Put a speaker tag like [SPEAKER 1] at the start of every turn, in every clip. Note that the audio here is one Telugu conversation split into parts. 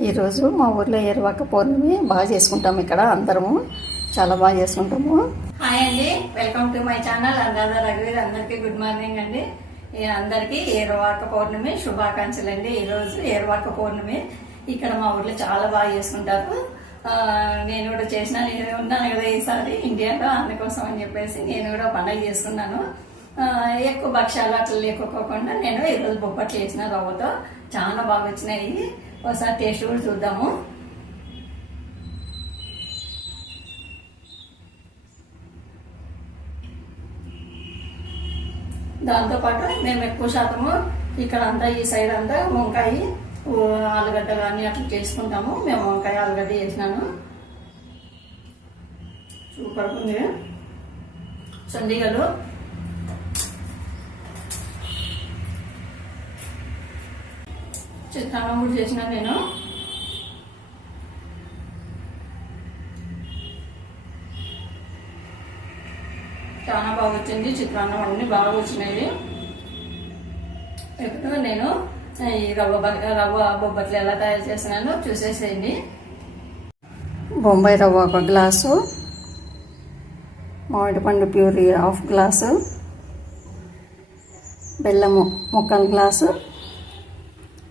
[SPEAKER 1] ఈరోజు మా ఊర్లో ఎరువాక పౌర్ణమి బాగా చేసుకుంటాం ఇక్కడ అందరము. చాలా బాగా చేసుకుంటాము. హాయ్ అండి వెల్కమ్ టు మై ఛానల్. అందాద రఘువీర్ అందరికీ గుడ్ మార్నింగ్ అండి. అందరికీ ఏరువాక పౌర్ణమి శుభాకాంక్షలు అండి ఈరోజు ఏరువాక పౌర్ణమి. ఇక్కడ మా ఊర్లో చాలా బాగా చేసుకుంటారు. నేను కూడా చేసిన నేను ఉన్నాను కదా ఈసారి ఇండియాలో అందుకోసం అని చెప్పేసి నేను కూడా పండగ చేసుకున్నాను. ఎక్కువ భక్ష్యాలు అట్లా లేకపోకుండా నేను ఈరోజు బొబ్బట్లు చేసిన రవ్వతో చాలా బాగా వచ్చినాయి. ఒకసారి టేస్ట్ కూడా చూద్దాము. దాంతోపాటు మేము ఎక్కువ శాతము ఇక్కడ అంతా ఈ సైడ్ అంతా వంకాయ ఆలుగడ్డ కానీ అట్లా చేసుకుంటాము. మేము వంకాయ ఆలుగడ్డ చేసినాను. సూపర్ ఉంది సండిగలు చిత్రాన్నం కూడా చేసిన నేను. చాలా బాగా వచ్చింది. చిత్రాన్నం అన్ని బాగా వచ్చినాయి. ఇప్పుడు నేను ఈ రవ్వ బ- రవ్వ బొబ్బట్లు ఎలా తయారు చేస్తున్నానో చూసేసేయండి. బొంబాయి రవ్వ ఒక గ్లాసు. మామిడి పండు ప్యూరీ హాఫ్ గ్లాసు. బెల్లము ముక్కలు గ్లాసు.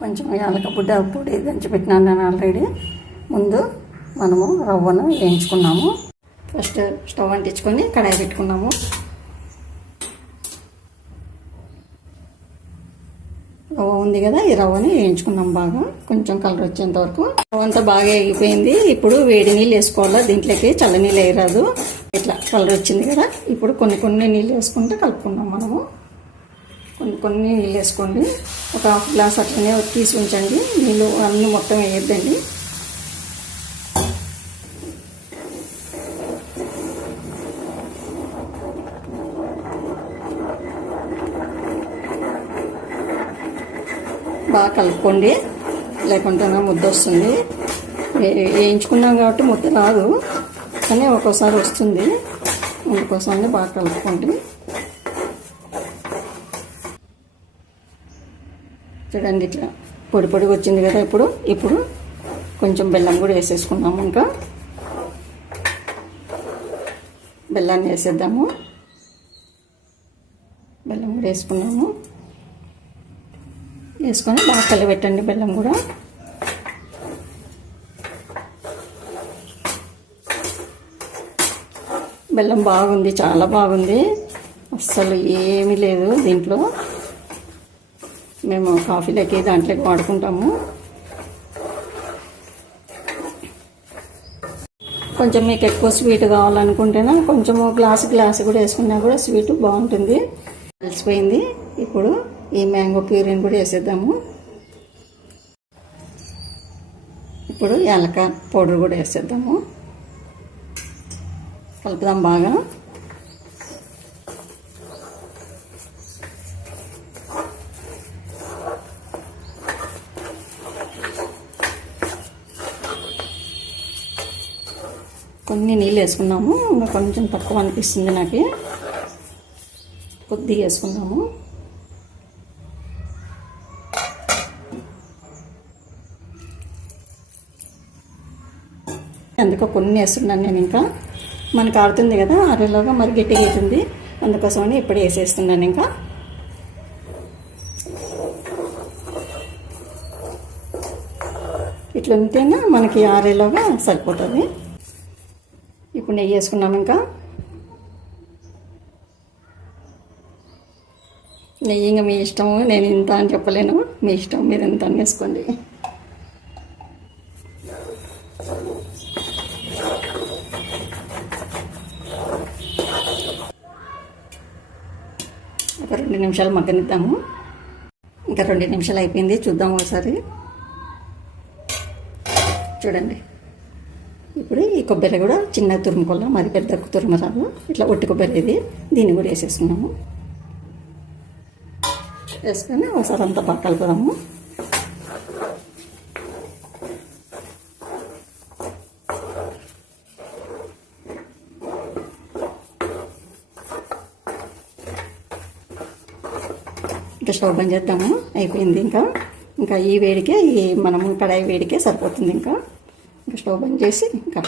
[SPEAKER 1] కొంచెం యాలక బుడ్డ పొడి దంచి పెట్టినాను నేను ఆల్రెడీ ముందు మనము రవ్వను వేయించుకున్నాము. ఫస్ట్ స్టవ్ అంటించుకొని కడాయి పెట్టుకున్నాము. రవ్వ ఉంది కదా ఈ రవ్వని వేయించుకున్నాం బాగా. కొంచెం కలర్ వచ్చేంత వరకు. రవ్వ అంతా బాగా ఎగిపోయింది ఇప్పుడు వేడి నీళ్ళు వేసుకోవాలా? దీంట్లోకి చల్ల నీళ్ళు వేయరాదు. ఇట్లా కలర్ వచ్చింది కదా. ఇప్పుడు కొన్ని కొన్ని నీళ్ళు వేసుకుంటే కలుపుకున్నాం మనము. కొన్ని కొన్ని నీళ్ళు వేసుకోండి. ఒక హాఫ్ గ్లాస్ అట్లనే తీసి ఉంచండి. నీళ్ళు అన్నీ మొత్తం వేయద్దండి. బాగా కలుపుకోండి. లేకుంటేనా ముద్ద వస్తుంది. వేయించుకున్నాం కాబట్టి ముద్ద రాదు. కానీ ఒక్కోసారి వస్తుంది. అందుకోసమని బాగా కలుపుకోండి. చూడండి ఇట్లా పొడి పొడిగా వచ్చింది కదా ఇప్పుడు ఇప్పుడు కొంచెం బెల్లం కూడా వేసేసుకున్నాము ఇంకా. బెల్లాన్ని వేసేద్దాము. బెల్లం కూడా వేసుకున్నాము. వేసుకొని బాగా కలిపెట్టండి బెల్లం కూడా. బెల్లం బాగుంది చాలా బాగుంది. అస్సలు ఏమీ లేదు దీంట్లో. మేము కాఫీలకి దాంట్లోకి వాడుకుంటాము. కొంచెం మీకు ఎక్కువ స్వీట్ కావాలనుకుంటేనా కొంచెం గ్లాస్ గ్లాస్ కూడా వేసుకున్నా కూడా స్వీట్ బాగుంటుంది. కలిసిపోయింది. ఇప్పుడు ఈ మ్యాంగో ప్యూరీని కూడా వేసేద్దాము. ఇప్పుడు యాలక పౌడర్ కూడా వేసేద్దాము. కలుపుదాం బాగా. కొన్ని నీళ్ళు వేసుకున్నాము. ఇంకా కొంచెం తక్కువ అనిపిస్తుంది నాకు. కొద్దిగా వేసుకున్నాము. అందుకో కొన్ని వేస్తున్నాను నేను ఇంకా. మనకు ఆడుతుంది కదా ఆరేలోగా మరి గట్టిగా అవుతుంది. అందుకోసమని ఇప్పుడు వేసేస్తున్నాను ఇంకా. ఇట్లుంటేనే మనకి ఆరేలోగా సరిపోతుంది. నెయ్యి వేసుకున్నాం ఇంకా. నెయ్యి ఇంకా మీ ఇష్టము నేను ఇంత అని చెప్పలేను. మీ ఇష్టం మీరు ఎంత అని వేసుకోండి. ఒక రెండు నిమిషాలు మగ్గనిద్దాము. ఇంకా రెండు నిమిషాలు అయిపోయింది చూద్దాం ఒకసారి. చూడండి. ఇప్పుడు ఈ కొబ్బరి కూడా చిన్న తురుముకొల్ల మరి పెద్ద తురుమరాలు ఇట్లా ఒట్టి కొబ్బరి ఇది దీన్ని కూడా వేసేసుకున్నాము. వేసుకొని ఒకసారి అంతా బాగా కలుపుదాము. ఇంకా స్టవ్ బంద్ చేద్దాము. అయిపోయింది ఇంకా. ఇంకా ఈ వేడికే ఈ మనము కడాయి వేడికే సరిపోతుంది ఇంకా. ఇంకా స్టవ్ బంద్ చేసి ఇంకా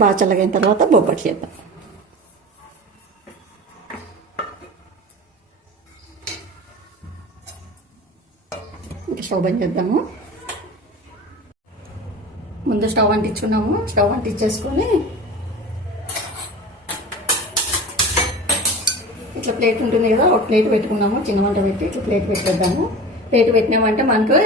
[SPEAKER 1] బాగా చల్లగైన తర్వాత బొబ్బట్లు చేద్దాం. ఇంకా స్టవ్ బంద్ చేద్దాము. ముందు స్టవ్ అంటించుకున్నాము. స్టవ్ అంటించేసుకొని ఇట్లా ప్లేట్ ఉంటుంది కదా ఒక ప్లేట్ పెట్టుకున్నాము. చిన్న వంట పెట్టి ఇట్లా ప్లేట్ పెట్టేద్దాము. ప్లేట్ పెట్టినామంటే మనకు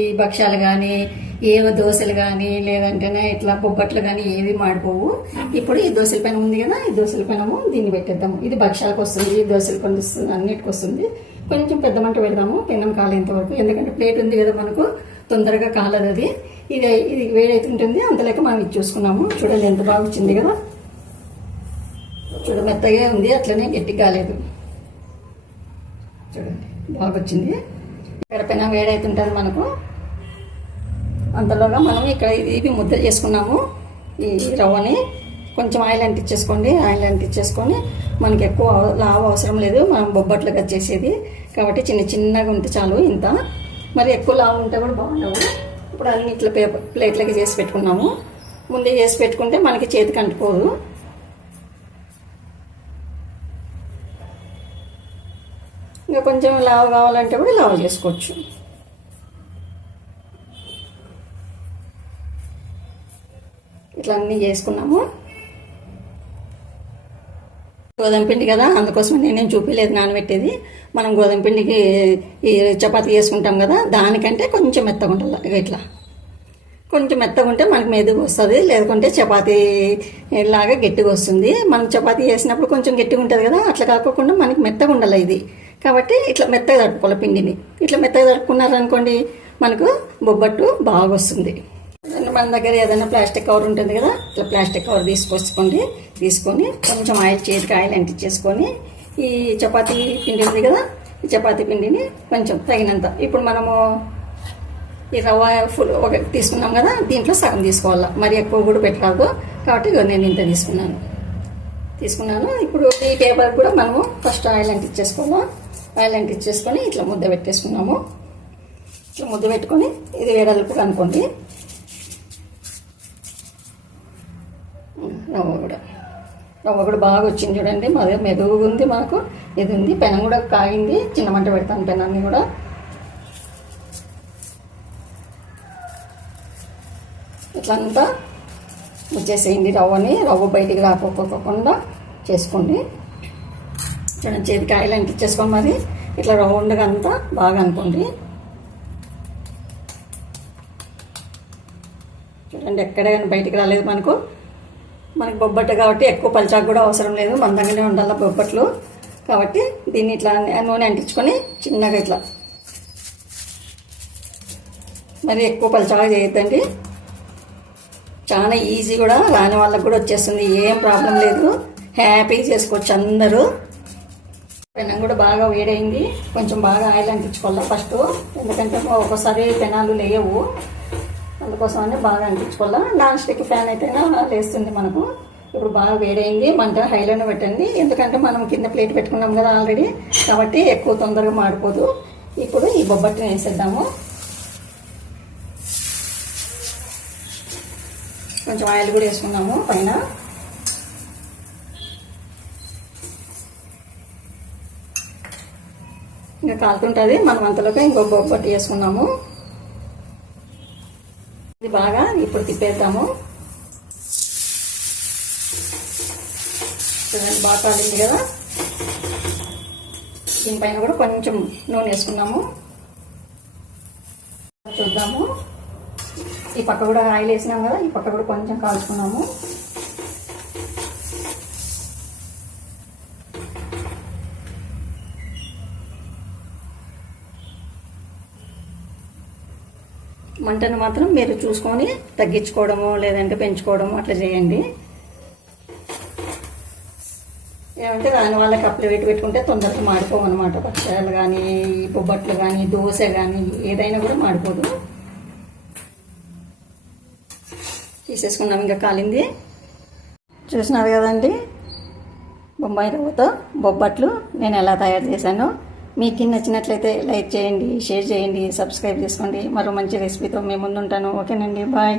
[SPEAKER 1] ఈ భక్ష్యాలు కానీ ఏవో దోశలు కానీ లేదంటేనే ఇట్లా బొబ్బట్లు కానీ ఏవి మాడిపోవు. ఇప్పుడు ఈ దోశల పైన ఉంది కదా ఈ దోశల పైనము దీన్ని పెట్టేద్దాము. ఇది భక్ష్యాలకు వస్తుంది ఈ దోశలు వస్తుంది అన్నిటికి వస్తుంది. కొంచెం పెద్ద మంట పెడదాము పిన్నం కాలేంత వరకు. ఎందుకంటే ప్లేట్ ఉంది కదా మనకు తొందరగా కాలదు అది. ఇది ఇది వేడైతే ఉంటుంది అంతలేక మనం ఇది చూసుకున్నాము. చూడండి ఎంత బాగా వచ్చింది కదా. చూడ మెత్తగా ఉంది అట్లనే గట్టి కాలేదు. చూడండి బాగా వచ్చింది. ఇక్కడ పైన వేడైతుంటుంది మనకు. అంతలోగా మనం ఇక్కడ ఇది ఇవి ముద్ద చేసుకున్నాము. ఈ రవ్వని కొంచెం ఆయిల్ అంటించేసుకోండి ఆయిల్ అంటించేసుకొని మనకి ఎక్కువ లావు అవసరం లేదు. మనం బొబ్బట్లుగా చేసేది. కాబట్టి చిన్న చిన్నగా ఉంటే చాలు ఇంత. మరి ఎక్కువ లావు ఉంటే కూడా బాగుండవు. ఇప్పుడు అన్ని ఇట్లా పేపర్ ప్లేట్లకి చేసి పెట్టుకున్నాము. ముందే చేసి పెట్టుకుంటే మనకి చేతికి అంటుకోదు. ఇంకా కొంచెం లావు కావాలంటే కూడా లావు చేసుకోవచ్చు. ఇట్లా అన్నీ చేసుకున్నాము. గోధుమ పిండి కదా అందుకోసం నేనేం చూపించలేదు నానబెట్టేది. మనం గోధుమ పిండికి ఈ చపాతీ చేసుకుంటాం కదా దానికంటే కొంచెం మెత్తగా ఉండాలి ఇట్లా. కొంచెం మెత్తగా ఉంటే మనకి మెదుగు వస్తుంది లేకుంటే చపాతీ లాగా గట్టిగా వస్తుంది. మనం చపాతీ చేసినప్పుడు కొంచెం గట్టిగా ఉంటుంది కదా అట్లా కాకుండా మనకి మెత్తగా ఉండాలి ఇది. కాబట్టి ఇట్లా మెత్తగా తడుపుకోవాలి పిండిని. ఇట్లా మెత్తగా తడుపుకున్నారనుకోండి మనకు బొబ్బట్టు బాగా వస్తుంది. మన దగ్గర ఏదైనా ప్లాస్టిక్ కవర్ ఉంటుంది కదా ఇట్లా ప్లాస్టిక్ కవర్ తీసుకొచ్చుకోండి. తీసుకొని కొంచెం ఆయిల్ చేతికి ఆయిల్ అంటించేసుకొని ఈ చపాతీ పిండి ఉంది కదా ఈ చపాతీ పిండిని కొంచెం తగినంత. ఇప్పుడు మనము ఈ రవ్వ ఫుల్ ఒక తీసుకున్నాం కదా దీంట్లో సగం తీసుకోవాలా. మరి ఎక్కువ కూడా పెట్టరాదు. కాబట్టి నేను ఇంత తీసుకున్నాను. తీసుకున్నాను. ఇప్పుడు ఈ పేపర్ కూడా మనము ఫస్ట్ ఆయిల్ అంటించేసుకోవాలి. ఆయిల్ అంటించేసుకొని ఇట్లా ముద్ద పెట్టేసుకున్నాము. ఇట్లా ముద్ద పెట్టుకొని ఇది వేడలుపు అనుకోండి. రవ్వ కూడా. రవ్వ కూడా బాగా వచ్చింది చూడండి. మరి మెదవు ఉంది మాకు. ఇది ఉంది. పెనం కూడా కాగింది. చిన్న మంట పెడతాను పెనాన్ని కూడా. ఇట్లంతా వచ్చేసేయండి రవ్వని రవ్వ బయటికి రాకపోకుండా చేసుకోండి. చూడండి చేతి కాయలు అంటించేసుకోండి మరి. ఇట్లా రౌండ్గా అంతా బాగా అనుకోండి. చూడండి ఎక్కడైనా కానీ బయటికి రాలేదు మనకు. మనకి బొబ్బట్టు కాబట్టి ఎక్కువ పలిచాకు కూడా అవసరం లేదు. మందంగానే ఉండాలి బొబ్బట్లు. కాబట్టి దీన్ని ఇట్లా నూనె అంటించుకొని చిన్నగా ఇట్లా. మరి ఎక్కువ పల్చాగా చేయొద్దండి. చాలా ఈజీ కూడా రాని వాళ్ళకి కూడా వచ్చేస్తుంది. ఏం ప్రాబ్లం లేదు. హ్యాపీగా చేసుకోవచ్చు అందరూ. పెనం కూడా బాగా వేడైంది. కొంచెం బాగా ఆయిల్ అంటించుకోవాలి ఫస్ట్. ఎందుకంటే ఒక్కోసారి పెనాలు లేవు. అందుకోసమని బాగా అంటించుకోవాలా నాన్ స్టిక్ ఫ్యాన్ అయితేనే లేస్తుంది మనకు. ఇప్పుడు బాగా వేడైంది మంట హైలోనే పెట్టండి. ఎందుకంటే మనం కింద ప్లేట్ పెట్టుకున్నాం కదా ఆల్రెడీ. కాబట్టి ఎక్కువ తొందరగా మాడిపోదు. ఇప్పుడు ఈ బొబ్బట్టుని వేసేద్దాము. కొంచెం ఆయిల్ కూడా వేసుకున్నాము పైన. ఇంకా కాలుతుంటుంది. మనం అంతలోకి ఇంకో బొబ్బట్టు వేసుకున్నాము. ఇది బాగా ఇప్పుడు తిప్పేద్దాము. చూడండి బాగా కాలింది కదా. దీనిపైన కూడా కొంచెం నూనె వేసుకున్నాము చూద్దాము. ఈ పక్క కూడా ఆయిల్ వేసినాం కదా ఈ పక్క కూడా కొంచెం కాల్చుకున్నాము. మంటను మాత్రం మీరు చూసుకొని తగ్గించుకోవడము లేదంటే పెంచుకోవడము అట్లా చేయండి. ఏమంటే దాని వల్ల కప్పులు పెట్టి పెట్టుకుంటే తొందరగా మాడిపోవు అనమాట పచ్చళ్ళు కానీ బొబ్బట్లు కానీ దోశ కానీ ఏదైనా కూడా మాడిపోదు. తీసేసుకున్నాం ఇంకా కాలింది. చూసినారు కదండి? బొంబాయి రవ్వతో బొబ్బట్లు నేను ఎలా తయారు చేశానో. మీకు నచ్చినట్లయితే లైక్ చేయండి షేర్ చేయండి సబ్స్క్రైబ్ చేసుకోండి. మరో మంచి రెసిపీతో మేము ముందుంటాను. ఓకేనండి బాయ్.